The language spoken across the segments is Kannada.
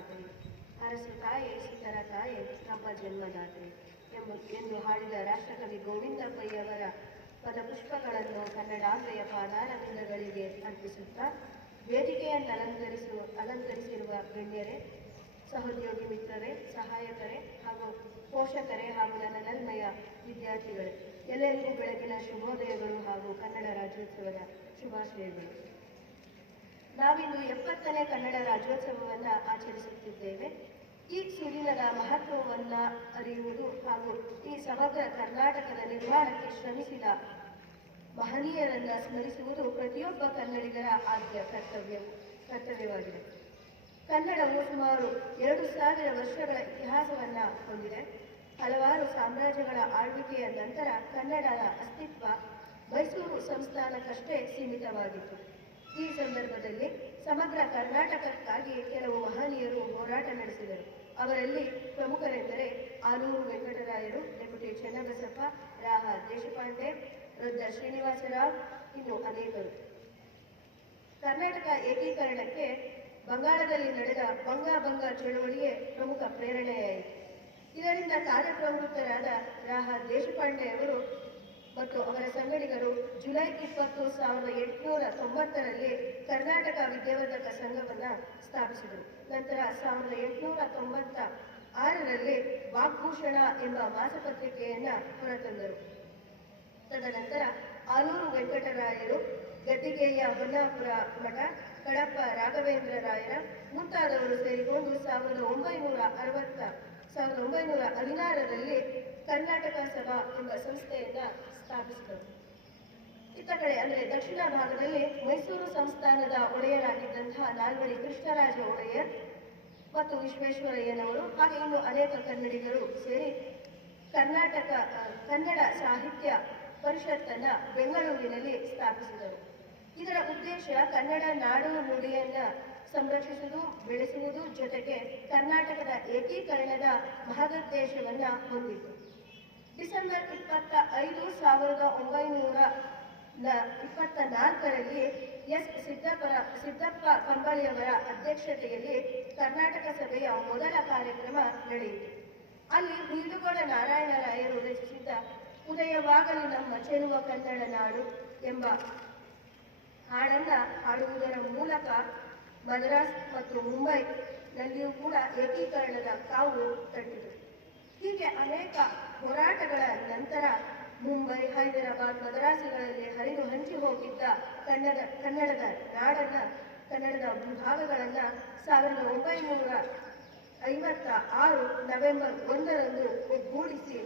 ಮಾತೆ, ಅರಸು ತಾಯೇ ಸುತರ ತಾಯೇ ನಮ್ಮ ಜನ್ಮದಾತೆ ಎಂದು ಹಾಡಿದ ರಾಷ್ಟ್ರಕವಿ ಗೋವಿಂದ ಪೈಯವರ ಪದಪುಷ್ಪಗಳನ್ನು ಕನ್ನಡಾಂಬೆಯ ಪಾದಾರವಿಂದಗಳಿಗೆ ಅರ್ಪಿಸುತ್ತಾ ವೇದಿಕೆಯನ್ನು ಅಲಂಕರಿಸಿರುವ ಗಣ್ಯರೇ, ಸಹೋದ್ಯೋಗಿ ಮಿತ್ರರೇ, ಸಹಾಯಕರೇ ಹಾಗೂ ಪೋಷಕರೇ ಹಾಗೂ ನನ್ನ ನಲ್ಮೆಯ ವಿದ್ಯಾರ್ಥಿಗಳೇ, ಎಲ್ಲರಿಗೂ ಬೆಳಗಿನ ಶುಭೋದಯಗಳು ಹಾಗೂ ಕನ್ನಡ ರಾಜ್ಯೋತ್ಸವದ ಶುಭಾಶಯಗಳು. ನಾವಿಂದು 70ನೇ ಕನ್ನಡ ರಾಜ್ಯೋತ್ಸವವನ್ನು ಆಚರಿಸುತ್ತಿದ್ದೇವೆ. ಈ ಸುದಿನದ ಮಹತ್ವವನ್ನು ಅರಿಯುವುದು ಹಾಗೂ ಈ ಸಮಗ್ರ ಕರ್ನಾಟಕದ ನಿರ್ಮಾಣಕ್ಕೆ ಶ್ರಮಿಸಿದ ಮಹನೀಯರನ್ನು ಸ್ಮರಿಸುವುದು ಪ್ರತಿಯೊಬ್ಬ ಕನ್ನಡಿಗರ ಆದ್ಯ ಕರ್ತವ್ಯವಾಗಿದೆ. ಕನ್ನಡವು ಸುಮಾರು 2000 ವರ್ಷಗಳ ಇತಿಹಾಸವನ್ನು ಹೊಂದಿದೆ. ಹಲವಾರು ಸಾಮ್ರಾಜ್ಯಗಳ ಆಳ್ವಿಕೆಯ ನಂತರ ಕನ್ನಡದ ಅಸ್ತಿತ್ವ ಮೈಸೂರು ಸಂಸ್ಥಾನಕ್ಕಷ್ಟೇ ಸೀಮಿತವಾಗಿತ್ತು. ಈ ಸಂದರ್ಭದಲ್ಲಿ ಸಮಗ್ರ ಕರ್ನಾಟಕಕ್ಕಾಗಿ ಕೆಲವು ಮಹನೀಯರು ಹೋರಾಟ ನಡೆಸಿದರು. ಅವರಲ್ಲಿ ಪ್ರಮುಖರೆಂದರೆ ಆಲೂರು ವೆಂಕಟರಾಯರು, ಡೆಪ್ಯೂಟಿ ಚೆನ್ನಬಸಪ್ಪ, ರಾಹ ದೇಶಪಾಂಡೆ, ವೃದ್ಧ ಶ್ರೀನಿವಾಸರಾವ್, ಇನ್ನು ಅನೇಕರು. ಕರ್ನಾಟಕ ಏಕೀಕರಣಕ್ಕೆ ಬಂಗಾಳದಲ್ಲಿ ನಡೆದ ಬಂಗ ಚಳವಳಿಯೇ ಪ್ರಮುಖ ಪ್ರೇರಣೆಯಾಯಿತು. ಇದರಿಂದ ಕಾರ್ಯಪ್ರವೃತ್ತರಾದ ರಾಹ ದೇಶಪಾಂಡೆಯವರು ಮತ್ತು ಅವರ ಸಂಗಡಿಗರು ಜುಲೈ 20, 1890ರಲ್ಲಿ ಕರ್ನಾಟಕ ವಿದ್ಯಾವರ್ಧಕ ಸಂಘವನ್ನು ಸ್ಥಾಪಿಸಿದರು. ನಂತರ 1896ರಲ್ಲಿ ವಾಗ್ಭೂಷಣ ಎಂಬ ಮಾಸಪತ್ರಿಕೆಯನ್ನು ಹೊರತಂದರು. ತದನಂತರ ಆಲೂರು ವೆಂಕಟರಾಯರು, ಗದ್ದಿಗೆಯ ಹೊನ್ನಾಪುರ ಮಠ, ಕಡಪ ರಾಘವೇಂದ್ರ ರಾಯರ ಮುಂತಾದವರು ಸೇರಿಕೊಂಡು 1916ರಲ್ಲಿ ಕರ್ನಾಟಕ ಸಭಾ ಎಂಬ ಸಂಸ್ಥೆಯನ್ನು ಸ್ಥಾಪಿಸಿದರು. ಇತ್ತ ಕಡೆ ಅಂದರೆ ದಕ್ಷಿಣ ಭಾಗದಲ್ಲಿ ಮೈಸೂರು ಸಂಸ್ಥಾನದ ಒಡೆಯರಾಗಿದ್ದಂತಹ ನಾಲ್ವಡಿ ಕೃಷ್ಣರಾಜ ಒಡೆಯರ್ ಮತ್ತು ವಿಶ್ವೇಶ್ವರಯ್ಯನವರು ಹಾಗೆ ಇನ್ನು ಅನೇಕ ಕನ್ನಡಿಗರು ಸೇರಿ ಕನ್ನಡ ಸಾಹಿತ್ಯ ಪರಿಷತ್ತನ್ನು ಬೆಂಗಳೂರಿನಲ್ಲಿ ಸ್ಥಾಪಿಸಿದರು. ಇದರ ಉದ್ದೇಶ ಕನ್ನಡ ನಾಡು ನುಡಿಯನ್ನು ಸಂರಕ್ಷಿಸುವುದು, ಬೆಳೆಸುವುದು ಜೊತೆಗೆ ಕರ್ನಾಟಕದ ಏಕೀಕರಣದ ಮಹದುದ್ದೇಶವನ್ನು ಹೊಂದಿತ್ತು. ಡಿಸೆಂಬರ್ 25, 1924ರಲ್ಲಿ ಎಸ್ ಸಿದ್ದಪ್ಪ ಕಂಬಳಿಯವರ ಅಧ್ಯಕ್ಷತೆಯಲ್ಲಿ ಕರ್ನಾಟಕ ಸಭೆಯ ಮೊದಲ ಕಾರ್ಯಕ್ರಮ ನಡೆಯಿತು. ಅಲ್ಲಿ ಹುಯಿಲುಗೊಳ ನಾರಾಯಣರಾಯರು ರಚಿಸಿದ್ದ ಉದಯವಾಗಲಿ ನಮ್ಮ ಚೆಲುವ ಕನ್ನಡ ನಾಡು ಎಂಬ ಹಾಡನ್ನು ಹಾಡುವುದರ ಮೂಲಕ ಮದ್ರಾಸ್ ಮತ್ತು ಮುಂಬೈನಲ್ಲಿಯೂ ಕೂಡ ಏಕೀಕರಣದ ಕಾವು ತಟ್ಟಿತು. ಹೀಗೆ ಅನೇಕ ಹೋರಾಟಗಳ ನಂತರ ಮುಂಬೈ, ಹೈದರಾಬಾದ್, ಮದ್ರಾಸುಗಳಲ್ಲಿ ಹರಿದು ಹಂಚಿ ಹೋಗಿದ್ದ ಕನ್ನಡದ ಭಾಗಗಳನ್ನು 1956 ನವೆಂಬರ್ 1ರಂದು ಒಗ್ಗೂಡಿಸಿ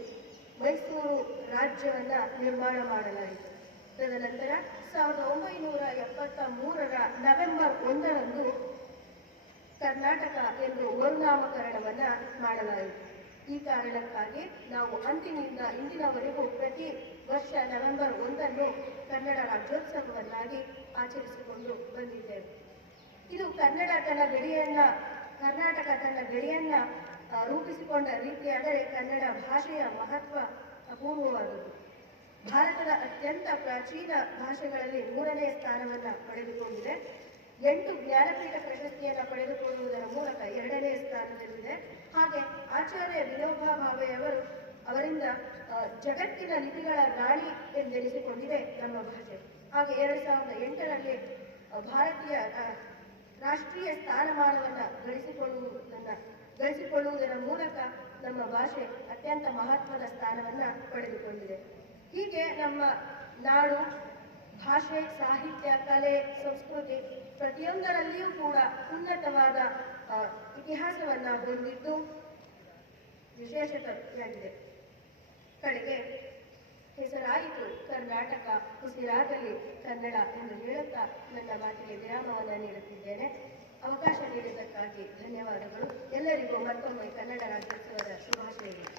ಮೈಸೂರು ರಾಜ್ಯವನ್ನು ನಿರ್ಮಾಣ ಮಾಡಲಾಯಿತು. ತದನಂತರ 1973ರ ನವೆಂಬರ್ 1ರಂದು ಕರ್ನಾಟಕ ಎಂದು ಮರುನಾಮಕರಣವನ್ನು ಮಾಡಲಾಯಿತು. ಈ ಕಾರಣಕ್ಕಾಗಿ ನಾವು ಅಂದಿನಿಂದ ಇಂದಿನವರೆಗೂ ಪ್ರತಿ ವರ್ಷ ನವೆಂಬರ್ 1ನ್ನು ಕನ್ನಡ ರಾಜ್ಯೋತ್ಸವವನ್ನಾಗಿ ಆಚರಿಸಿಕೊಂಡು ಬಂದಿದ್ದೇವೆ. ಇದು ಕರ್ನಾಟಕ ತನ್ನ ಗಡಿಯನ್ನು ರೂಪಿಸಿಕೊಂಡ ರೀತಿಯಾದರೆ ಕನ್ನಡ ಭಾಷೆಯ ಮಹತ್ವ ಅಪೂರ್ವವಾದದ್ದು. ಭಾರತದ ಅತ್ಯಂತ ಪ್ರಾಚೀನ ಭಾಷೆಗಳಲ್ಲಿ 3ನೇ ಸ್ಥಾನವನ್ನು ಪಡೆದುಕೊಂಡಿದೆ. 8 ಜ್ಞಾನಪೀಠ ಪ್ರಶಸ್ತಿಯನ್ನು ಪಡೆದುಕೊಳ್ಳುವುದರ ಮೂಲಕ 2ನೇ ಸ್ಥಾನದಲ್ಲಿದೆ. ಹಾಗೆ ಆಚಾರ್ಯ ವಿನೋಬಾ ಭಾವೆಯವರು ಅವರಿಂದ ಜಗತ್ತಿನ ಲಿಪಿಗಳ ರಾಣಿ ಎಂದೆನಿಸಿಕೊಂಡಿದೆ ನಮ್ಮ ಭಾಷೆ. ಹಾಗೆ 2008ರಲ್ಲಿ ಭಾರತೀಯ ರಾಷ್ಟ್ರೀಯ ಸ್ಥಾನಮಾನವನ್ನು ಗಳಿಸಿಕೊಳ್ಳುವುದರ ಮೂಲಕ ನಮ್ಮ ಭಾಷೆ ಅತ್ಯಂತ ಮಹತ್ವದ ಸ್ಥಾನವನ್ನು ಪಡೆದುಕೊಂಡಿದೆ. ಹೀಗೆ ನಮ್ಮ ನಾಡು, ಭಾಷೆ, ಸಾಹಿತ್ಯ, ಕಲೆ, ಸಂಸ್ಕೃತಿ ಪ್ರತಿಯೊಂದರಲ್ಲಿಯೂ ಕೂಡ ಉನ್ನತವಾದ ಇತಿಹಾಸವನ್ನು ಹೊಂದಿದ್ದು ವಿಶೇಷತೆಯಾಗಿದೆ. ಕಡೆಗೆ ಹೆಸರಾಯಿತು ಕರ್ನಾಟಕ, ಉಸಿರಾಗಲಿ ಕನ್ನಡ ಎಂದು ಹೇಳುತ್ತಾ ನನ್ನ ಮಾತಿಗೆ ವಿರಾಮವನ್ನು ನೀಡುತ್ತಿದ್ದೇನೆ. ಅವಕಾಶ ನೀಡಿದ್ದಕ್ಕಾಗಿ ಧನ್ಯವಾದಗಳು. ಎಲ್ಲರಿಗೂ ಮತ್ತೊಮ್ಮೆ ಕನ್ನಡ ರಾಜ್ಯೋತ್ಸವದ ಶುಭಾಶಯಗಳು.